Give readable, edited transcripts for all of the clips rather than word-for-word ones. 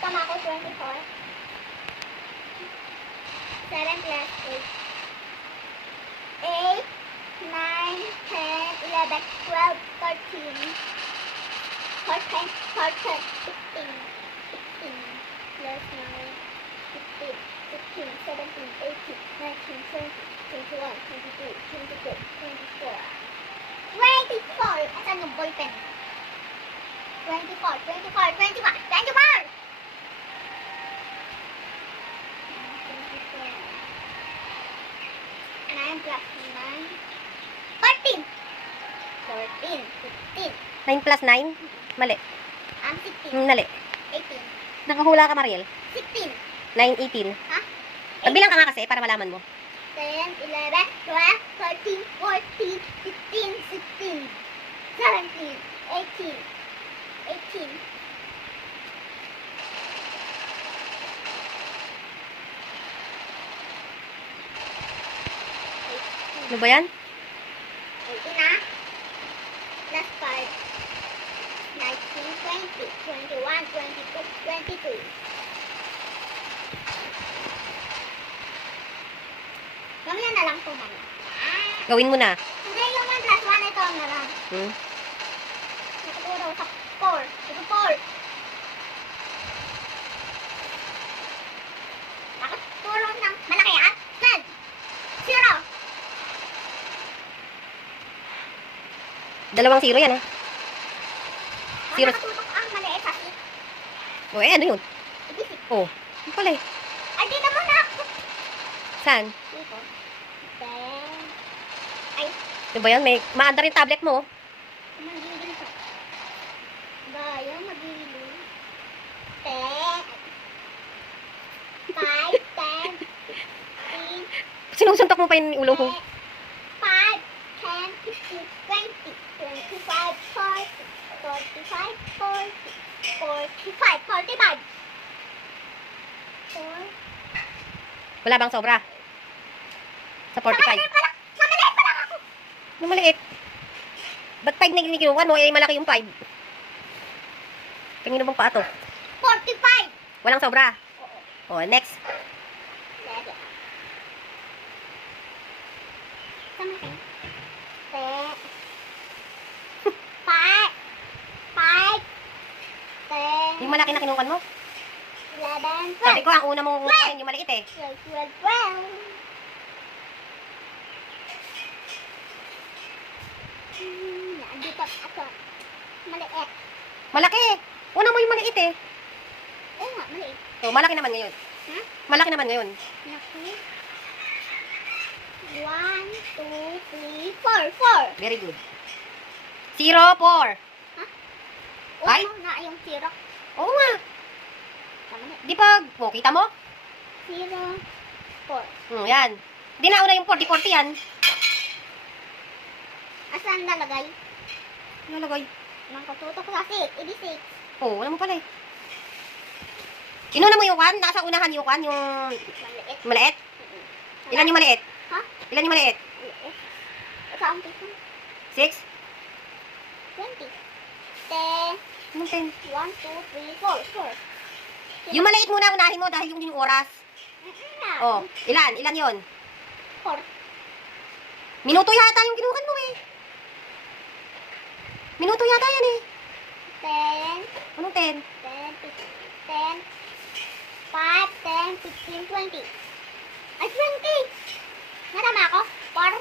Tama ko, 24. 7 plus 8. 8, 9, 10, 11, 12, 13, 14, 14, 15, 16, plus 9, 15, 16, 17, 18, 19, 20, 21, 22, 23, 24. 24! Asan yung ballpen? 24, 24, 21, 24! 9 plus 9. 14! 14, 15. 9 plus 9? Mali. 16. Mali. 18. Nakahula ka, Mariel. 16. 9, 18. Ha? Pagbilang ka nga kasi para malaman mo. 10, 11, 12, 13, 14, 15, 16, 17, 18, 18. Ano ba yan? 18 na. Plus 5. 19, 20, 21, 22, 22. Mamaya na lang ito man. Gawin mo na. Hindi, yung 1 plus 1 ito na lang. Nakaturo sa 4. Ito 4. Nakaturo ng malaki at 12. 0. Dalawang zero yan, ha? Zero. Nakatutok ang maliit sa 6. O, ano yun? Ibisip. Oh, ano pala eh? Ay, di naman na. Saan? Dito. Then, ay, Ano ba yan? May maanda rin tablet mo, oh. magiging ito. Bayo, magiging. 10. 5, 10, 15, Sinusuntok mo pa yung ulo ko. 5, 10, 15, 20, 25, 40, 45, 40, 45, 45. 4. Wala bang sobra? Sa 45. Mamaliit pa lang ako. Ano maliit? Ba't 5 na ginikinuha mo? Eh, malaki yung 5. Kanino bang paa to? 45. Walang sobra. Oo. O, next. Lagi. Sama kayo. 5, 5, 10, Yung malaki na kinukuha mo? 11, Sabi 12, ko, ang una mong kukunin yung maliit eh. 12, 12. Nandito pa ako. Maliit. Malaki! Una mo yung maliit eh. Oo nga, maliit. O, malaki naman ngayon. Ha? Malaki naman ngayon. Laki. 1, 2, 3, 4, 4. Very good. 0, 4. Ay? Oo nga, yung 0. Oo nga. Tama na. Di ba, o, kita mo? 0, 4. Yan. Di na una yung 40, 40 yan. Asan nalagay? Nalagay. Nakatutok sa 6. Edi 6. Oo, wala mo pala eh. Inuna mo yung 1, nasa unahan yung 1, yung Maliit. maliit. Ilan yung maliit? Ha? Ilan yung maliit? Maliit. Saan dito? 6? 20. 10. Anong 10? 1, 2, 3, 4. 4. Yung maliit muna unahin mo dahil yung oras. Oh, ilan? Ilan yon? 4. Minuto yata yung kinukan mo eh. Minuto yata yan eh. 10. Anong 10? 10, 5, 10, 15, 20. Ay, 20! Natama ako? 4?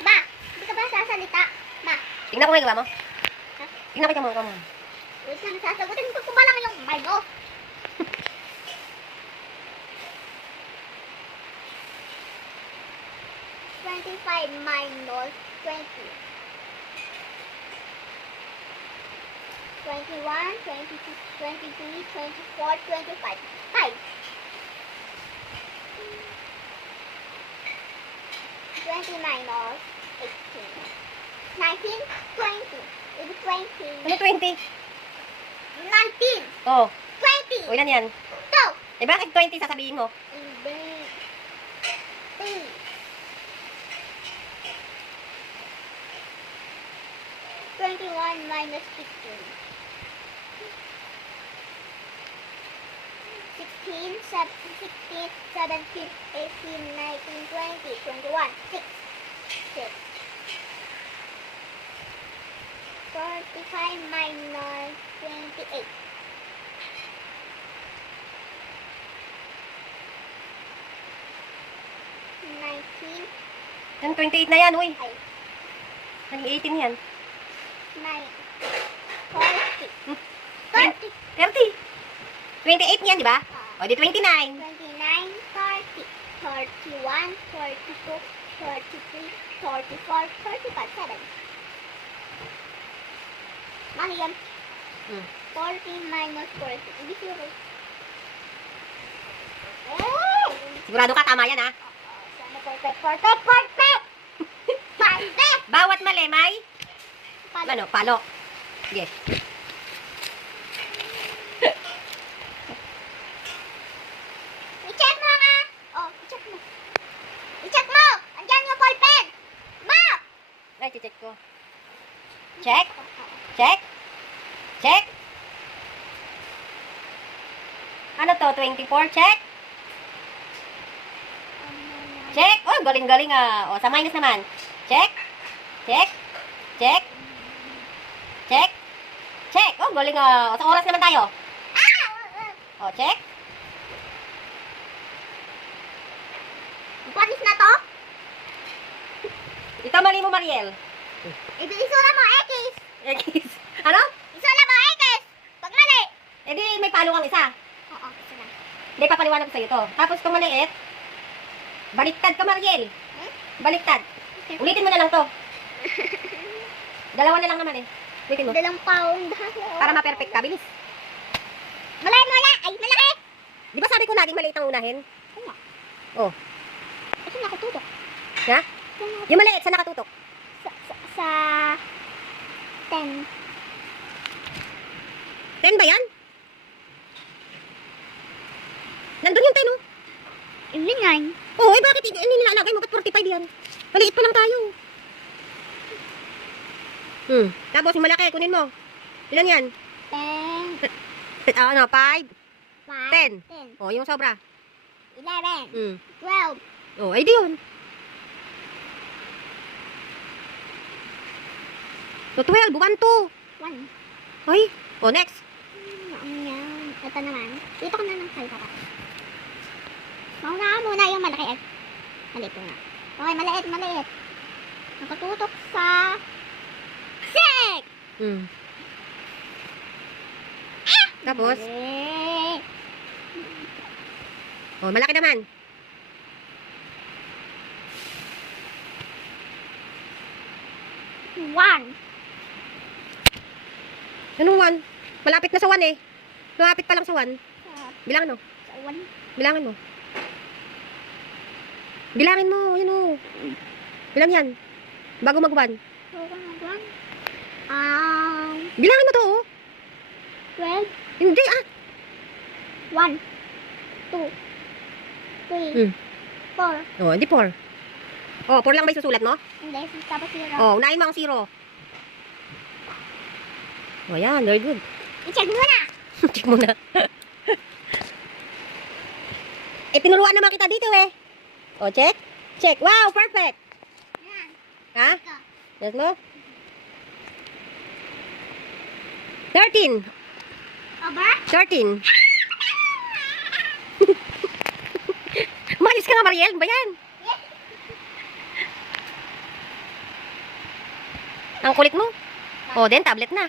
Ma, hindi ka ba sasalita? Ma, Tingnan ko nga yung gawa mo. ha? Tingnan ko yung gawa mo. Wait lang, sasagutin ko ba lang yung ano? $25 minus 20. 21, 22, 23, 24, 25. 5. 20 minus 18. 19, 20. Maybe 20. Ano 20? 19, Oh, 20. o ilan yan? 2. Eh bakit 20 sasabihin mo? Hindi. 3. 21 minus 15. 16, 17, 18, 19, 20, 21, 6. 45 minus 28. Nineteen, Yan, 28 na yan, uy. ay, Naging 18 yan. 40. Hmm. 30. 30. 28 yan, di ba? O, di 29. 29, 30, 31, 42, 33, 34, 35, 7. Mali yan. Hmm. 40 minus 40. Hindi zero. Oh! Sigurado ka, tama yan, ha? Sana perfect, perfect, perfect! Perfect! Bawat mali, may, Palo. ano, palo. Sige. I-check mo nga! Oh, i-check mo. I-check mo! Andyan yung ballpen! Ma! Ay, check ko. Check. Check. Check. Ano to, 24? Check. Check. Oh, galing-galing ah. O, sa minus naman. Check. Check. Check. Check. Check. Oh, galing ah. O, sa oras naman tayo. O, check. Panis na to? Ito mali mo, Mariel. Isula mo, X! X. Ano? Isula mo, X! Pag mali! Eh di, may palo kang isa. Oo, isa lang. Hindi, papaliwanag ko sa'yo to. Tapos kung maliit, baliktad ka, Mariel. Baliktad. Ulitin mo na lang to. Dalawa na lang naman eh. Ulitin mo. Dalang pound. Para ma-perfect ka. Bilis. Malay mo na! Ay, malaki! Di ba sabi ko laging maliit ang unahin? Wala. Oh. Ito nakatutok. Ha? Yung maliit, saan nakatutok? Sa 10. 10 ba yan? Nandun yung 10 oh. Hindi 9. Oo, eh bakit hindi nilalagay mo? Ba't 45 yan? Maliit pa lang tayo. Tapos yung malaki, kunin mo. Ilan yan? 10. Ano, 5? 5. 10. Oh, yung sobra. 11. 12. Oh, ay di yun. So, 12, 1, 2. 1. Ay, oh, next. Yan. Ito naman. Dito ko na ng kalkara. Mauna muna yung malaki. Maliit na. Okay, maliit, maliit. Nakatutok sa 6! Tapos, Eh. oh, malaki naman. One. Anong 1? Malapit na sa 1 eh. Malapit pa lang sa 1. Bilangan mo. One. Bilangan mo. Bilangin mo, yun o. Bilang yan. Bago mag-1. Bilangin mo to oh. 12. Hindi ah. 1. 2. 3. 4. Oh, hindi 4. Oh, 4 lang ba yung susulat mo? Hindi, tapos 0. Oh, unahin mo ang 0. Oh, yan. Very good. I-check mo na. Check mo na. Eh, tinuruan naman kita dito eh. Oh, check. Check. Wow, perfect. Yan. Ha? Ito. Yes mo? 13. Over? 13. Malis ka nga, Mariel. Ba yan? Ang kulit mo. Oh, then tablet na.